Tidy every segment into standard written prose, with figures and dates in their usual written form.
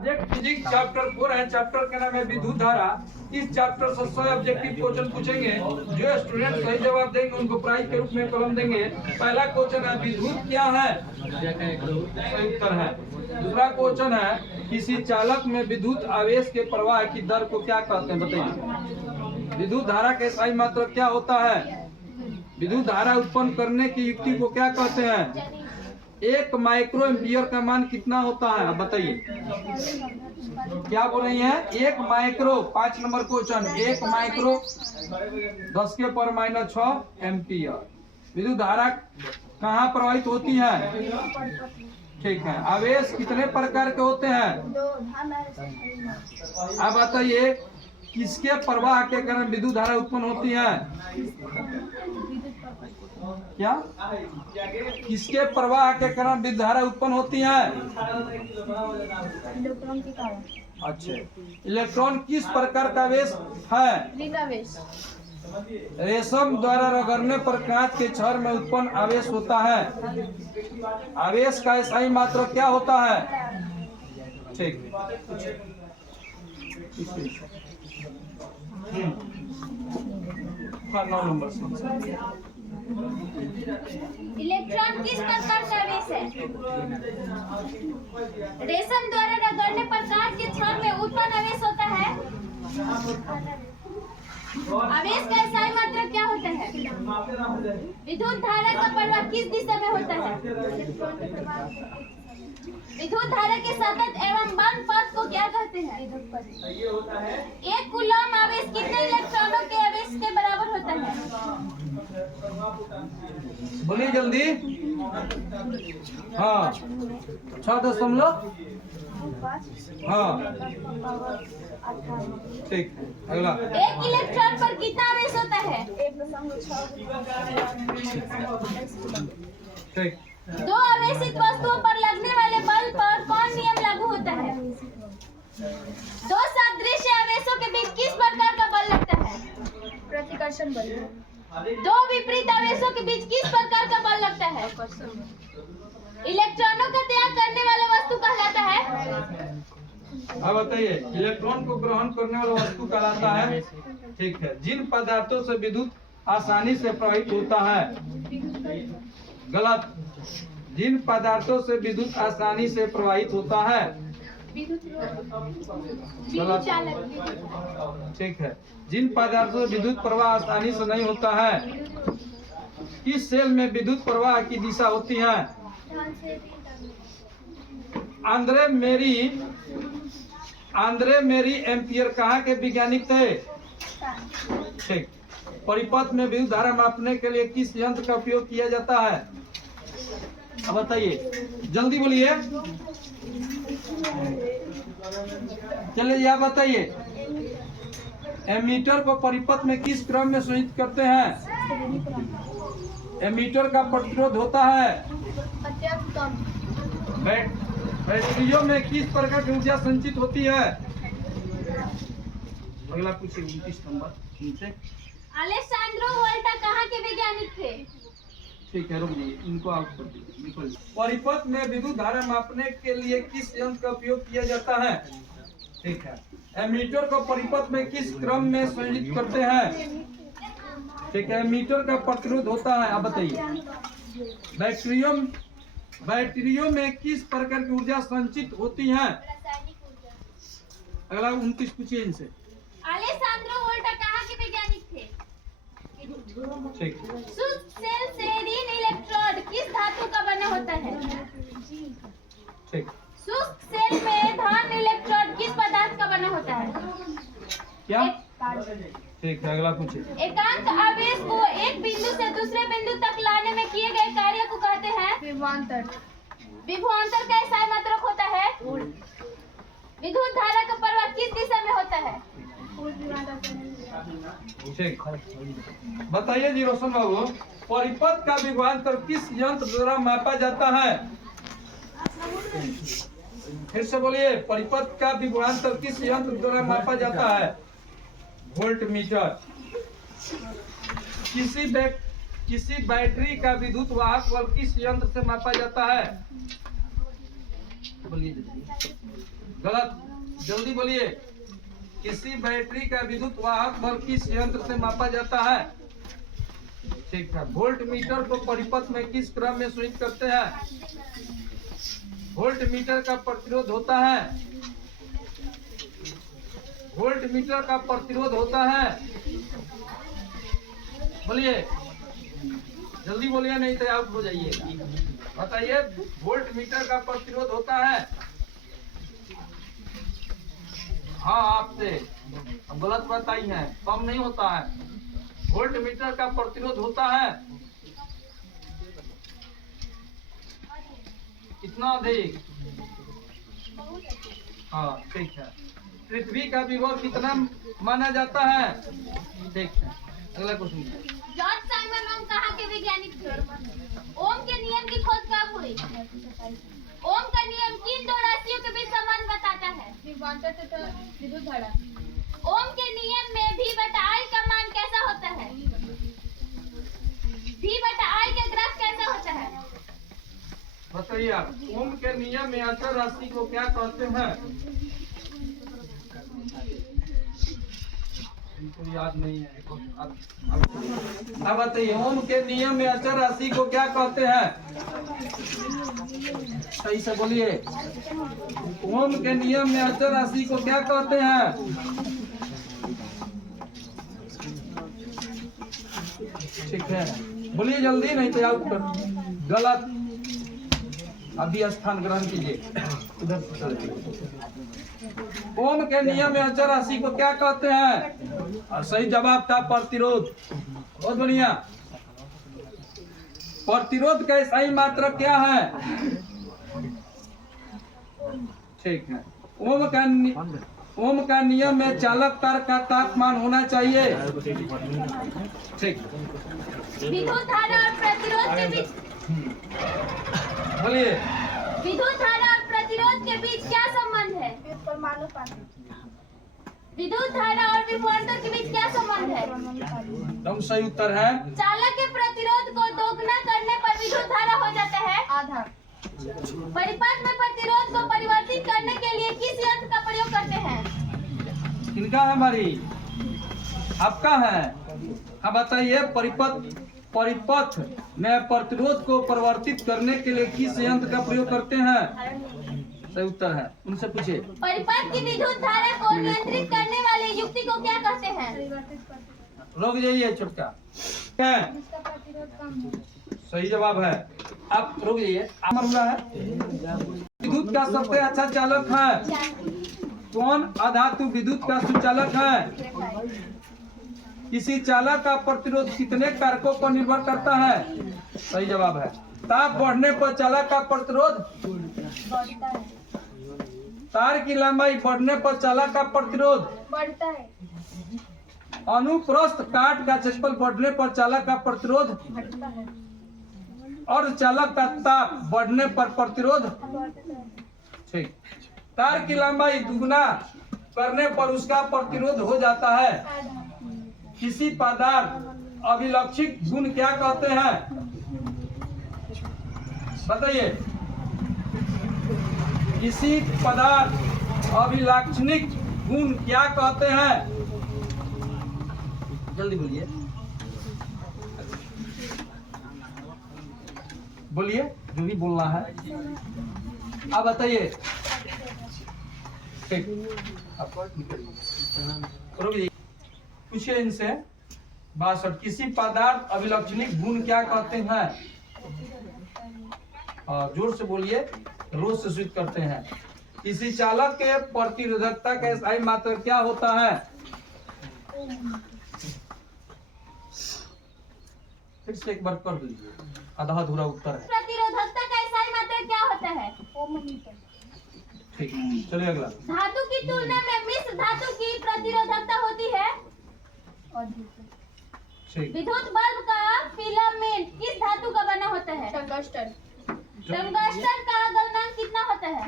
Subject physics chapter 4 है। Chapter का नाम है विद्युत धारा। इस चैप्टर से 100 ऑब्जेक्टिव क्वेश्चन पूछेंगे। जो स्टूडेंट सही जवाब देंगे उनको प्राइज के रूप में कलम देंगे। पहला क्वेश्चन है विद्युत क्या है, सही उत्तर है। दूसरा क्वेश्चन है किसी चालक में विद्युत आवेश के प्रवाह की दर को क्या कहते हैं, बताइए। विद्युत धारा का सही मात्रक क्या होता है, विद्युत धारा उत्पन्न करने की युक्ति को क्या कहते हैं। 1 माइक्रो एम्पियर का मान कितना होता है, बताइए। क्या बोल रही हैं, 1 माइक्रो, 5 नंबर क्वेश्चन, 1 माइक्रो 10 के पावर -6 एम्पियर। विद्युत धारा कहाँ प्रवाहित होती है, ठीक है। आवेश कितने प्रकार के होते हैं, अब बताइए किसके प्रवाह के कारण विद्युत धारा उत्पन्न होती है, क्या किसके प्रवाह के कारण विद्युत धारा उत्पन्न होती है, इलेक्ट्रॉन के कारण। अच्छा, इलेक्ट्रॉन किस प्रकार का आवेश है, ऋणावेश। रेशम द्वारा रगड़ने पर कांच के छड़ में उत्पन्न आवेश होता है। आवेश का सही मात्रक क्या होता है, ठीक। 9 नंबर इलेक्ट्रॉन किस प्रकार का आवेश है, रेशम द्वारा रगड़ने पर कांच के छड़ में उत्पन्न आवेश होता है। आवेश का सही मात्रक क्या होता है, विद्युत धारा का प्रवाह किस दिशा में होता है। विद्युत धारा के सतत एवं बंद पथ को क्या कहते हैं। एक कूलम आवेश कितने इलेक्ट्रॉनों के आवेश के बराबर होता है, बोलिए जल्दी। हाँ, 6.5, हाँ, ठीक। अगला, एक इलेक्ट्रॉन पर कितना आवेश होता है, 1.6। ठीक। 2 आवेशित वस्तुओं पर लगने वाले बल पर कौन नियम लागू होता है। 2 सदृश आवेशों के बीच किस प्रकार का बल लगता है, प्रतिकर्षण बल। 2 विपरीत आवेशों के बीच किस प्रकार का बल लगता है, इलेक्ट्रॉनों का त्याग करने वाला वस्तु कहलाता है। अब बताइए इलेक्ट्रॉन को ग्रहण करने वाला वस्तु कहलाता है, ठीक है। जिन पदार्थों से विद्युत आसानी से प्रवाहित होता है, गलत। जिन पदार्थों से विद्युत आसानी से प्रवाहित होता है, गलत, ठीक है। जिन पदार्थों से विद्युत प्रवाह आसानी से नहीं होता है, किस सेल में विद्युत प्रवाह की दिशा होती है। आंद्रे मेरी एम्पियर कहाँ के वैज्ञानिक थे, ठीक। परिपथ में विद्युत धारा मापने के लिए किस यंत्र का उपयोग किया जाता है, अब बताइए, जल्दी बोलिए। चलिए आप बताइए, एमीटर को परिपथ में किस क्रम में संयुक्त करते हैं। एमीटर का प्रतिरोध होता है, बैटरियों में किस प्रकार की ऊर्जा संचित होती है। अगला पूछिए 29 नंबर इनसे। अलेसांद्रो वोल्टा कहाँ के वैज्ञानिक थे, ठीक है, रुक जाइए, इनको आउट कर दीजिए। परिपथ में विद्युत धारा मापने के लिए किस यंत्र का उपयोग किया जाता है, ठीक है। एमीटर को परिपथ में किस क्रम में संयोजित करते हैं, ठीक है। एमीटर का प्रतिरोध होता है, आप बताइए। बैटरियों में किस प्रकार की ऊर्जा संचित होती है। अगला 29 पूछिए इनसे। अलेसांद्रो वोल्टा कहाँ के वैज्ञानिक थे, ठीक। शुष्क सेल से ऋण इलेक्ट्रोड किस धातु का बना होता है, ठीक। शुष्क सेल में धन इलेक्ट्रोड किस पदार्थ का बना होता है, क्या, ठीक है। अगला पूछिए। एकांक आवेश को एक बिंदु से दूसरे बिंदु तक लाने में किए गए कार्य को कहते हैं विभवांतर। विभवांतर का सही मात्रक होता है, विद्युत धारा का प्रवाह किस दिशा में होता है, ठीक। बताइए जी रोशन बाबू, परिपथ का विभवांतर किस यंत्र द्वारा मापा जाता है। फिर से बोलिए, परिपथ का विभवांतर किस यंत्र द्वारा मापा जाता है। Volt meter. किसी बैटरी का विद्युत वाहक बल किस यंत्र से मापा जाता है। बोलिए गलत, जल्दी बोलिए। किसी बैटरी का विद्युत वाहक बल किस यंत्र से मापा जाता है? ठीक है। वोल्ट मीटर को परिपथ में किस क्रम में स्विच करते हैं? वोल्ट मीटर का प्रतिरोध होता है, वोल्ट मीटर का प्रतिरोध होता है। बोलिए जल्दी बोलिए, नहीं तो आउट हो जाइएगा। बताइए, वोल्ट मीटर का प्रतिरोध होता है। हाँ आपसे अब गलत बताई है, कम नहीं होता है। वोल्ट मीटर का प्रतिरोध होता है कितना अधिक? हाँ ठीक है। पृथ्वी का विभव कितना माना जाता है? ठीक है, अगला क्वेश्चन। जॉर्ज साइमन ओम कहाँ के वैज्ञानिक थे? ओम के नियम की खोज कब हुई? ओम का नियम किन दो राशियों के बीच संबंध बताता है? विभवांतर तथा विद्युत धारा। ओम के नियम में V बटा I का मान कैसा होता है? V बटा I का ग्राफ कैसा होता है? बताइए आप। ओम के नियम में अचर राशि को क्या कहते हैं? इनको याद नहीं है। अब बताइए, ओम के नियम में अचर राशि को क्या कहते हैं? सही से बोलिए। ओम के नियम में अचर राशि को क्या कहते हैं? ठीक है, बोलिए जल्दी, नहीं तो आउट कर। गलत, अभी स्थान ग्रहण कीजिए। उधर ओम के नियम में अचर राशि को क्या कहते हैं? और सही जवाब था प्रतिरोध। बहुत बढ़िया। प्रतिरोध का सही मात्रा क्या है? ठीक है। ओम का नियम में चालक तार का तापमान होना चाहिए। ठीक। विद्युत धारा और प्रतिरोध के बीच, बोलिए, विद्युत धारा और प्रतिरोध के बीच क्या संबंध है? विद्युत धारा और विभवांतर के बीच क्या संबंध है? एकदम सही उत्तर है। चालक के प्रतिरोध को दोगुना करने पर विद्युत धारा हो जाता है आधा। परिपथ में प्रतिरोध को परिवर्तित करने के लिए किस यंत्र का प्रयोग करते हैं? किनका है? हमारी, आपका है। अब बताइए, परिपथ में प्रतिरोध को परिवर्तित करने के लिए किस यंत्र का प्रयोग करते हैं? सही उत्तर है, उनसे पूछिए। परिपथ की विद्युत धारा को नियंत्रित करने वाले युक्ति को क्या कहते हैं? रुक जाइए छोटका। सही जवाब है। आप रुक जाइए। है विद्युत का सबसे अच्छा चालक है कौन? अधातु विद्युत का सुचालक है। किसी चालक का प्रतिरोध कितने कारकों पर निर्भर करता है? सही जवाब है। ताप बढ़ने पर चालक का प्रतिरोध, तार की लंबाई बढ़ने पर चालक का प्रतिरोध बढ़ता है। अनुप्रस्थ काट का क्षेत्रफल बढ़ने पर चालक का प्रतिरोध घटता है। और चालक का ताप बढ़ने पर प्रतिरोध। ठीक। तार की लंबाई दुगुना करने पर उसका प्रतिरोध हो जाता है। किसी पदार्थ अभिलक्षित गुण क्या कहते हैं? बताइए। किसी पदार्थ अभिलाक्षणिक गुण क्या कहते हैं? जल्दी बोलिए, बोलिए जो भी बोलना है। आप बताइए। ठीक, पूछिए इनसे। 62। किसी पदार्थ अभिलक्षणिक गुण क्या कहते हैं? जोर से बोलिए, रोज से स्विच करते हैं। किसी चालक के प्रतिरोधकता का सही मात्रा क्या होता है? फिर से एक बार कर दीजिए, आधा अधूरा उत्तर है। प्रतिरोधकता का सही मात्रा क्या होता है? ठीक, चलिए अगला। धातु की तुलना में मिश्र धातु की प्रतिरोधकता होती है। विद्युत बल्ब का फिलामेंट किस धातु का बना होता है? टंगस्टन। टंगस्टन का गलनांक कितना होता है?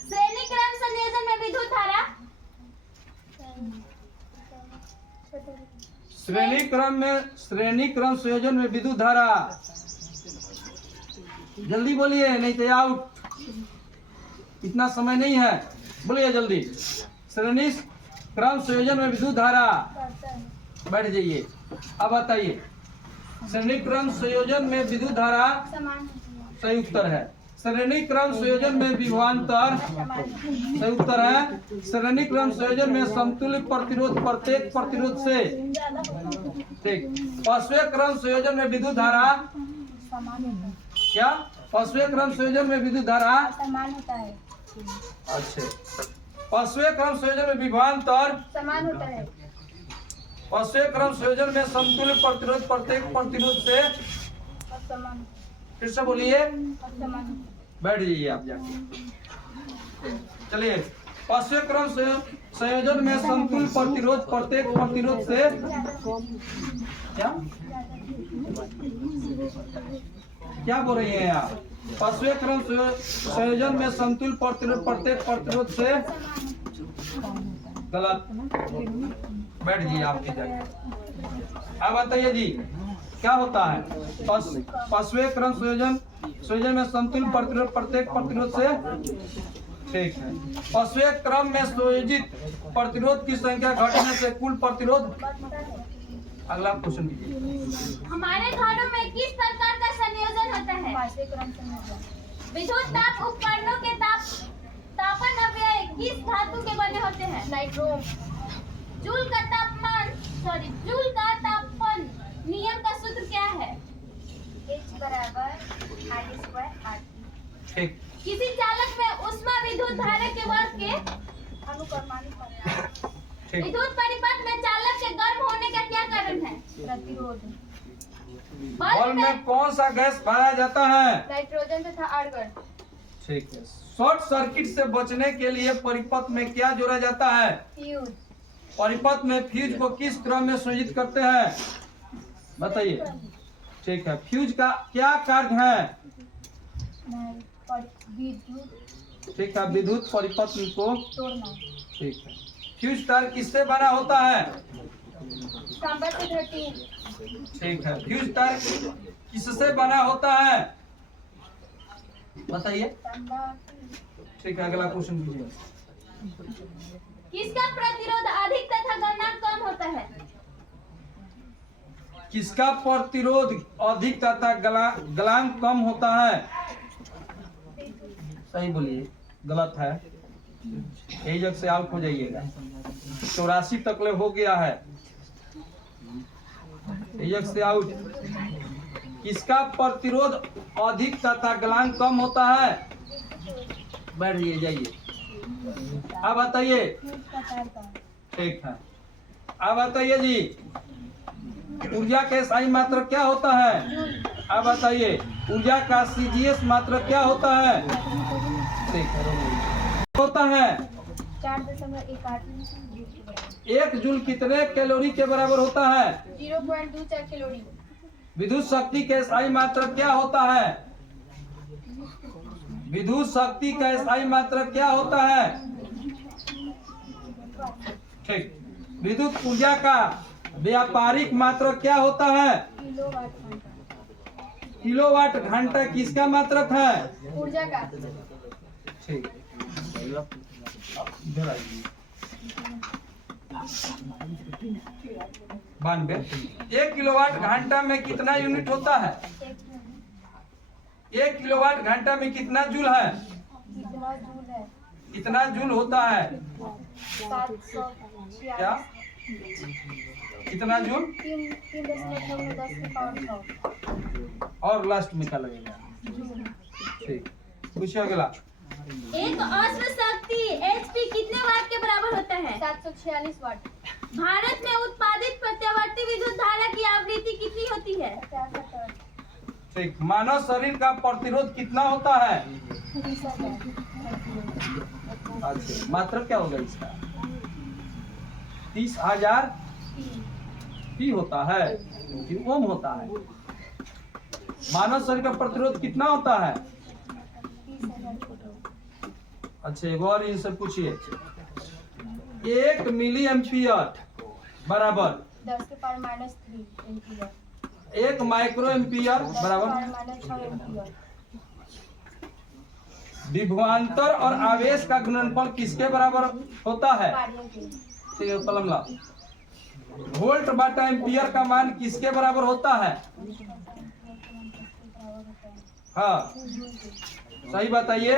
श्रेणी क्रम संयोजन में विद्युत धारा, श्रेणी क्रम संयोजन में विद्युत धारा जल्दी बोलिए, नहीं तो आउट। इतना समय नहीं है, बोलिए जल्दी। श्रेणी क्रम संयोजन में विद्युत धारा, बैठ जाइए। अब बताइए, श्रेणी क्रम संयोजन में विद्युत धारा समान सही उत्तर है। श्रेणी क्रम संयोजन में विभवांतर सही उत्तर है। श्रेणी क्रम संयोजन में समतुल्य प्रतिरोध प्रत्येक प्रतिरोध से, ठीक। पांचवें क्रम संयोजन में विद्युत धारा समान होता है। क्या? पांचवें क्रम संयोजन में विद्युत धारा समान होता है। अच्छा। पांचवें क्रम संयोजन में विभवांतर समान होता है। पांचवें क्रम संयोजन में समतुल्य प्रतिरोध प्रत्येक प्रतिरोध से, समान। फिर से बोलिए। समान। बैठ जाइए आप जाके। चलिए, पांचवें क्रम संयोजन में समतुल्य प्रतिरोध प्रत्येक प्रतिरोध से क्या क्या बोल रही हैं आप? पांचवें क्रम संयोजन में समतुल्य प्रतिरोध प्रत्येक प्रतिरोध से, गलत। बैठ जाइए आपके जाके। अब बताइए जी, क्या होता है? पांचवें क्रम संयोजन में समतुल्य प्रतिरोध प्रत्येक प्रतिरोध से, ठीक है। पांचवें क्रम में संयोजित प्रतिरोध की संख्या घटने से कुल प्रतिरोध। अगला क्वेश्चन कीजिए। हमारे घरों में किस प्रकार का संयोजन होता है? पांचवें क्रम संयोजन। विद्युत ताप उपकरणों के तापन अवयव किस धातु के बने होते हैं? नाइट्रोम। जूल का तापन नियम का सूत्र क्या है? H बराबर I²RT। ठीक। किसी चालक में ऊष्मा विद्युत धारा के वर्ग के अनुक्रमानुपाती। ठीक। विद्युत परिपथ में चालक के गर्म होने का क्या कारण है? प्रतिरोध। बल्ब में कौन सा गैस भरा जाता है? नाइट्रोजन तथा आर्गन। ठीक है। शॉर्ट सर्किट से बचने के लिए परिपथ में क्या जोड़ा जाता है? फ्यूज। परिपथ में फ्यूज को किस क्रम में संयोजित करते हैं? बताइए। ठीक है। फ्यूज का क्या कार्य है? ठीक है, विद्युत परिपथ को तोड़ना। ठीक है। फ्यूज तार किससे बना होता है? तांबा से 13। ठीक है। फ्यूज तार किससे बना होता है? बताइए। ठीक है, अगला क्वेश्चन कीजिए। किसका प्रतिरोध अधिक तथा गलनांक कम होता है? किसका प्रतिरोध अधिक तथा गलनांक कम होता है? सही बोलिए। गलत है, यही जगह से आउट हो जाइएगा। 84 तक ले हो गया है, यही जगह से आउट। किसका प्रतिरोध अधिक तथा गलनांक कम होता है? बैठ जाइए। अब बताइए। ठीक है। अब बताइए जी, ऊर्जा का SI मात्रक क्या होता है? अब बताइए, ऊर्जा का CGS मात्रक क्या होता है? ठीक है, होता है 4.18। 1 जूल कितने कैलोरी के बराबर होता है? 0.24 कैलोरी। विद्युत शक्ति का SI मात्रक क्या होता है? विद्युत शक्ति का SI मात्रक क्या होता है? ठीक। विद्युत ऊर्जा का व्यापारिक मात्रक क्या होता है? किलोवाट घंटा किसका मात्रक है? ऊर्जा का। ठीक। इधर आइए। 92। 1 किलोवाट घंटा में कितना यूनिट होता है? 1 किलोवाट घंटा में कितना जूल है? कितना जूल होता है? 700। क्या? कितना जूल? 3.10 और लास्ट में क्या लगेगा? ठीक। पूछिए अगला। एक अश्व शक्ति HP कितने वाट के बराबर होता है? 746 वाट। भारत में उत्पादित प्रत्यावर्ती विद्युत धारा की आवृत्ति कितनी होती है? 50। ठीक। मानव शरीर का प्रतिरोध कितना होता है? 30,000। अच्छा, मात्रक क्या होगा इसका? 30,000 ही होता है कि ओम होता है? मानव शरीर का प्रतिरोध कितना होता है? 30,000। अच्छा, एक और इनसे पूछिए। 1 मिली एम्पियर बराबर 10⁻³ एम्पियर। 1 माइक्रो एम्पियर बराबर। 10⁻⁶ एम्पियर। विभवांतर और आवेश का गुणनफल किसके बराबर होता है? ठीक है, कलम ला। वोल्ट बटा एम्पियर का मान किसके बराबर होता है? हाँ, सही बताइए।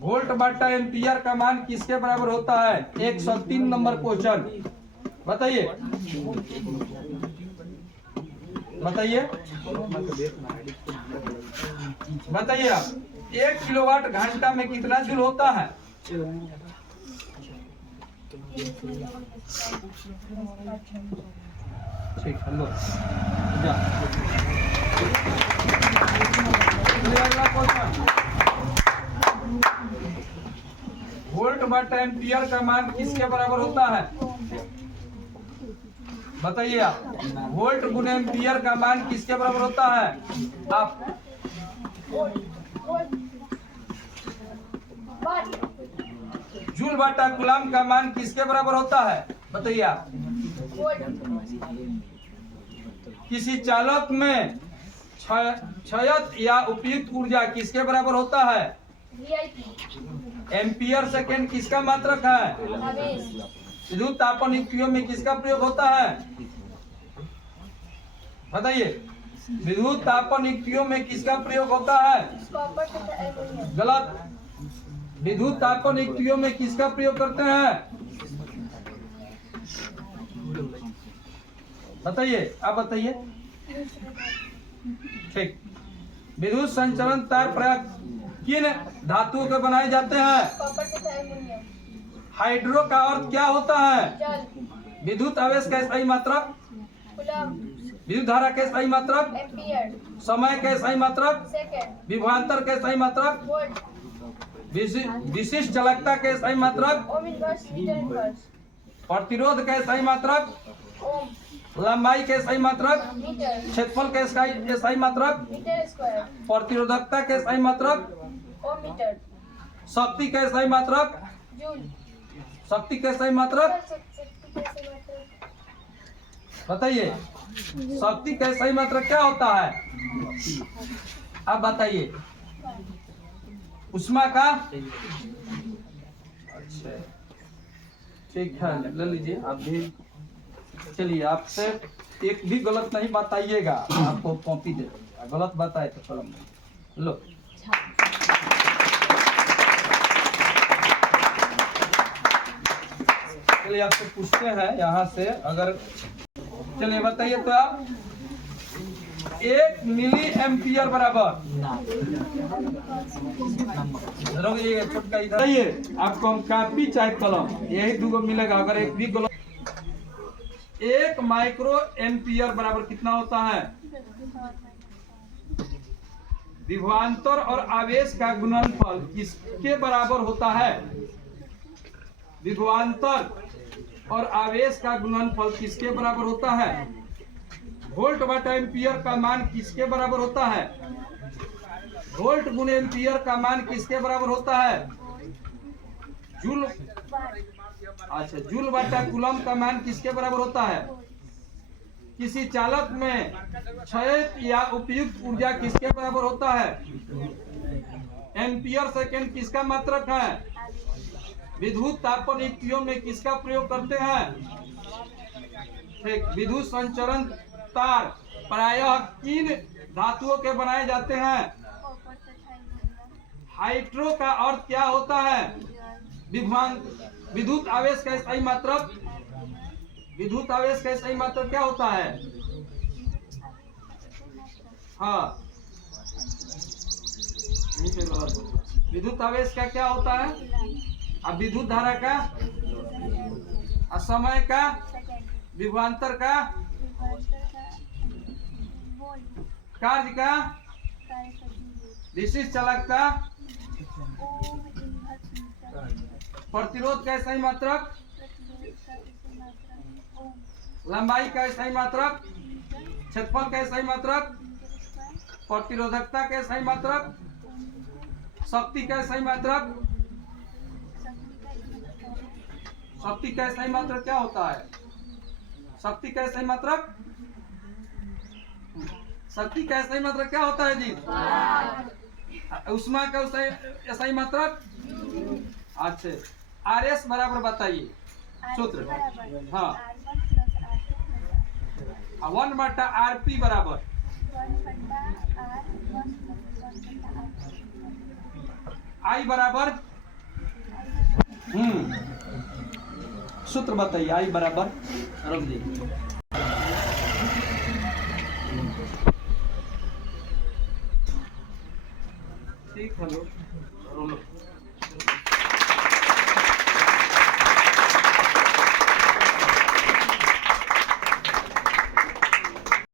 वोल्ट बटा एम्पियर का मान किसके बराबर होता है? 103 नंबर क्वेश्चन बताइए। बताइए बताइए आप 1 किलोवाट घंटा में कितना जूल होता है? ठीक है, लो जा। अगला क्वेश्चन, वोल्ट बटा एम्पियर का मान किसके बराबर होता है? बताइए आप, वोल्ट गुना एम्पियर का मान किसके बराबर होता है? आप जूल बटा कूलम का मान किसके बराबर होता है? बताइए आप। किसी चालक में क्षयित या उपयुक्त ऊर्जा किसके बराबर होता है? एम्पियर सेकेंड किसका मात्रक है? विद्युत तापन युक्तियों में किसका प्रयोग होता है? बताइए, विद्युत तापन युक्तियों में किसका प्रयोग होता है? गलत। विद्युत तापन युक्तियों में किसका प्रयोग करते हैं? बताइए, आप बताइए। ठीक। विद्युत संचरण तार प्रायः किन धातुओं के बनाए जाते हैं? हाइड्रो का अर्थ क्या होता है? विद्युत आवेश का सही मात्रक, विद्युत धारा के सही मात्रक, समय के सही मात्रक, विभवांतर के सही मात्रक, विशिष्ट चालकता के सही मात्रक, प्रतिरोध के सही मात्रक, लंबाई के सही मात्रक, क्षेत्रफल के सही मात्रक, प्रतिरोधकता के सही मात्रक, शक्ति के सही मात्रक, शक्ति के सही मात्रक। बताइए, शक्ति का सही मात्रक क्या होता है? आप बताइए। उष्मा का। अच्छा, ठीक है, ले लीजिए आप भी। चलिए, आपसे एक भी गलत नहीं बताइएगा, आपको कॉपी दे देगा। गलत बताए तो कलम लो। चलिए, आपसे पूछते हैं यहाँ से, अगर चलिए बताइए तो आप 1 मिली एम्पियर बराबर, छोटका इधर आइए, आपको हम कापी चाहे कलम यही दूगो मिलेगा। अगर एक भी गलत, 1 माइक्रो एम्पियर बराबर कितना होता है? विभवांतर और आवेश का गुणनफल किसके बराबर होता है? विभवांतर और आवेश का गुणनफल किसके बराबर होता है? वोल्ट बटा एम्पियर का मान किसके बराबर होता है? वोल्ट गुने एम्पियर का मान किसके बराबर होता है? जूल। अच्छा, जूल बटा कूलम का मान किसके बराबर होता है? किसी चालक में क्षयित या उपयुक्त ऊर्जा किसके बराबर होता है? एम्पियर सेकेंड किसका मात्रक है? विद्युत तापन युक्तियों में किसका प्रयोग करते हैं? ठीक। विद्युत संचरण तार प्रायः किन धातुओं के बनाए जाते हैं? हाइड्रो का अर्थ क्या होता है? विद्युत आवेश का सही मात्रक, विद्युत आवेश का सही मात्रक क्या होता है? हाँ, विद्युत आवेश का क्या होता है? अब विद्युत धारा का, समय का, विभवांतर का, कार्य का, विशिष्ट चालकता, प्रतिरोध का सही मात्रक, लंबाई का सही मात्रक, क्षेत्रफल का सही मात्रक, प्रतिरोधकता का सही मात्रक, शक्ति का सही मात्रक। शक्ति का सही मात्रक क्या होता है? शक्ति का सही मात्रक, शक्ति का सही मात्रक क्या होता है जी? उष्मा का SI मात्रक। अच्छा, RS बराबर बताइए सूत्र। हाँ, 1/RP बराबर I बराबर सूत्र बताइए। I बराबर रख दीजिए। ठीक, हेलो।